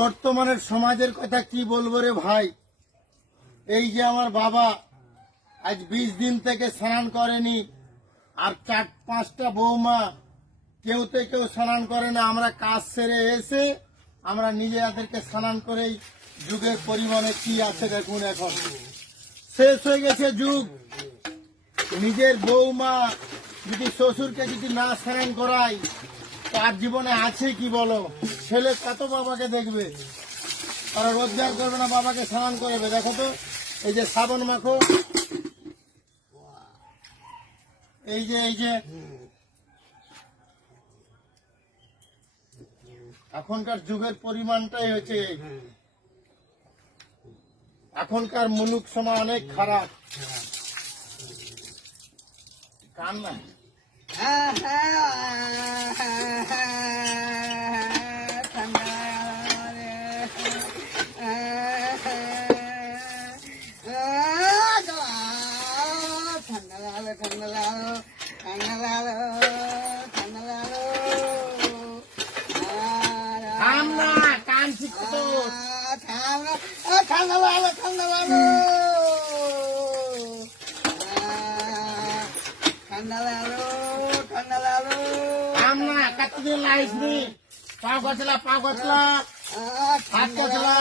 বর্তমানের সমাজের কথা কি বলবো রে ভাই। এই যে আমার বাবা আজ 20 দিন থেকে স্নান করেনি, আর 4-5টা বৌমা কেউতে কেউ স্নান করে না। আমরা কাজ সেরে এসে আমরা নিজেদেরকে স্নান করেই যুগের পরিমাণে কি আছে দেখুন। এখন শেষ হয়ে গেছে যুগ। নিজের বৌমা যদি শ্বশুরকে যদি না স্নান করায় তার জীবনে আছে কি বলো? ছেলে কত বাবাকে দেখবে, তারা রোজগার করবে না, বাবাকে স্নান করবে। দেখো তো, এই যে সাবান মাখো, এই যে এখনকার যুগের পরিমাণটাই হচ্ছে। এখনকার মনুষ্য সমাজ অনেক খারাপ। কান না কান শিখতো তো। কতদিন লাইসনি পাও গছলা হাত গছলা।